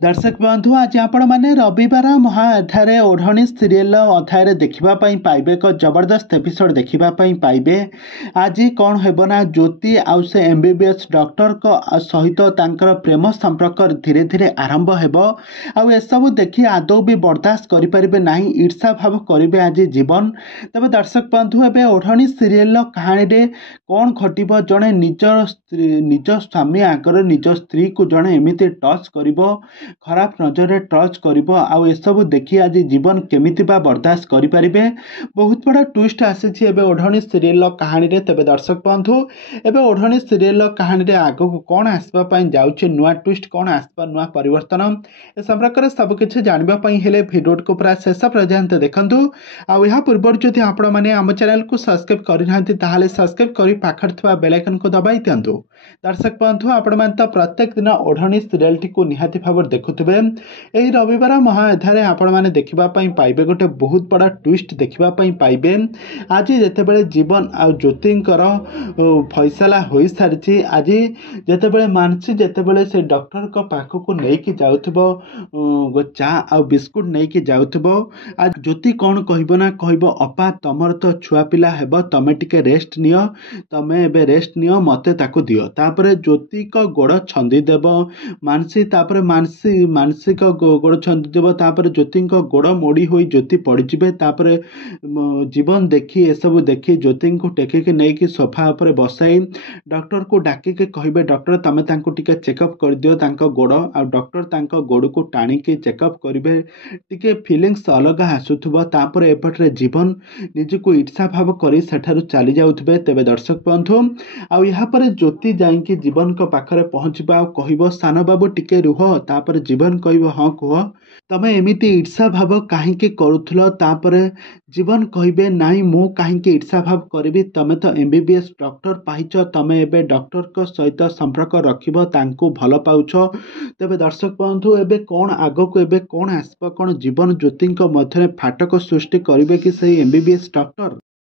दर्शक बंधु आज आपण मैंने रविवार महाअध्याय ओढ़णी सीरियल अध्याय देखापी पाइबे एक जबरदस्त एपिसोड देखापी पाइबे। आज कौन होना ज्योति आउ से एमबीबीएस डॉक्टर को सहित तांकर प्रेम संपर्क धीरे धीरे आरंभ हो आसबू देखी आदौ भी बर्दाश्त करें ना ईर्षा भाव करेंगे आज जीवन। तेज दर्शक बंधु एवं ओढ़णी सीरियल कहानी रे कौन घटव जड़े निज स्वामी आगर निज स्त्री को जड़े एमती टच कर खराब नजर टच करिबो आउ एसबू देखी आज जीवन केमिति बा बर्दाश्त करें। बहुत बड़ा ट्विस्ट आसी एबे ओढ़णी सीरियल कहानी रे। तेबे दर्शक बंधु एबे ओढ़णी सीरियल कहानी रे आगो को कौन आसबा पई जाउचे नुआ ट्विस्ट कौन आसबा नुआ परिवर्तन ए संपर्क में सब किछि जानबा पई हेले वीडियो को पूरा शेष पर्यंत देखंतु। आउ या पूर्व जदि आपण माने हम चैनल को सब्सक्राइब करिनांती ताहाले सब्सक्राइब करी पाखर थवा बेल आइकन को दबाई दियंतु। दर्शक बंधु आपण मान तो प्रत्येक दिन ओढ़णी सीरियल टी को निहाती भाव देखुवे। यही रविवार महाअध्याय आपण मैंने देखापी पाइबे गोटे बहुत बड़ा ट्विस्ट देखापी पाइबे। आज जितेबाला जीवन आ ज्योतिंकर फैसला हो सारी आज जितेबाला मानसी जितेबाला से डॉक्टर को पाखक नहीं जाऊब चा आ बिस्कुट नहीं जाऊब आज ज्योति कौन कहना कहब अपा तमर तो छुआ पिला हेब तमे टिके रेस्ट नियो तमे एबे रेस्ट नियो मते ताकू दियो। तापरे ज्योति को गोड़ छंदी देव मानसी तापरे मानसी को गोड़ छंदी देव तापरे ज्योति को गोड़ मोड़ी हुई ज्योति पड़े तापरे जीवन देखी एसबू देखी ज्योति को टेकिक नहीं सोफा पर बसाई डॉक्टर को डाकिके कहे डॉक्टर तमें टिके चेकअप कर दियो तांको गोड़ आ डॉक्टर तांको गोड़ को टाणिकी चेकअप करेंगे टिके फीलिंग्स अलग आसुथबो तापरे एपटरे जीवन निजको ईर्षा भाव करी सेठारु चली जाउथबे। तेबे दर्शक बंधु आउ यहाँ पर ज्योति जाइकी जीवन को पाखरे पहुँचबा कहब सान बाबू टिके रुह तापर जीवन कहब हाँ कह तमे एमिति ईर्षा भाव कहीं करुथलो तापरे जीवन कहबे नाई मु कहीं ईर्षा भाव करी तमे तो एमबीबीएस डॉक्टर पाइच तमे एबे डॉक्टर को सहित संपर्क रखिबो तांको भल पाउछ। तेबे दर्शक बंधु एबे कौन आग को एबे कौन आसब कौन जीवन ज्योति मध्य फाटक सृष्टि करिवे कि सही एमबीबीएस डॉक्टर।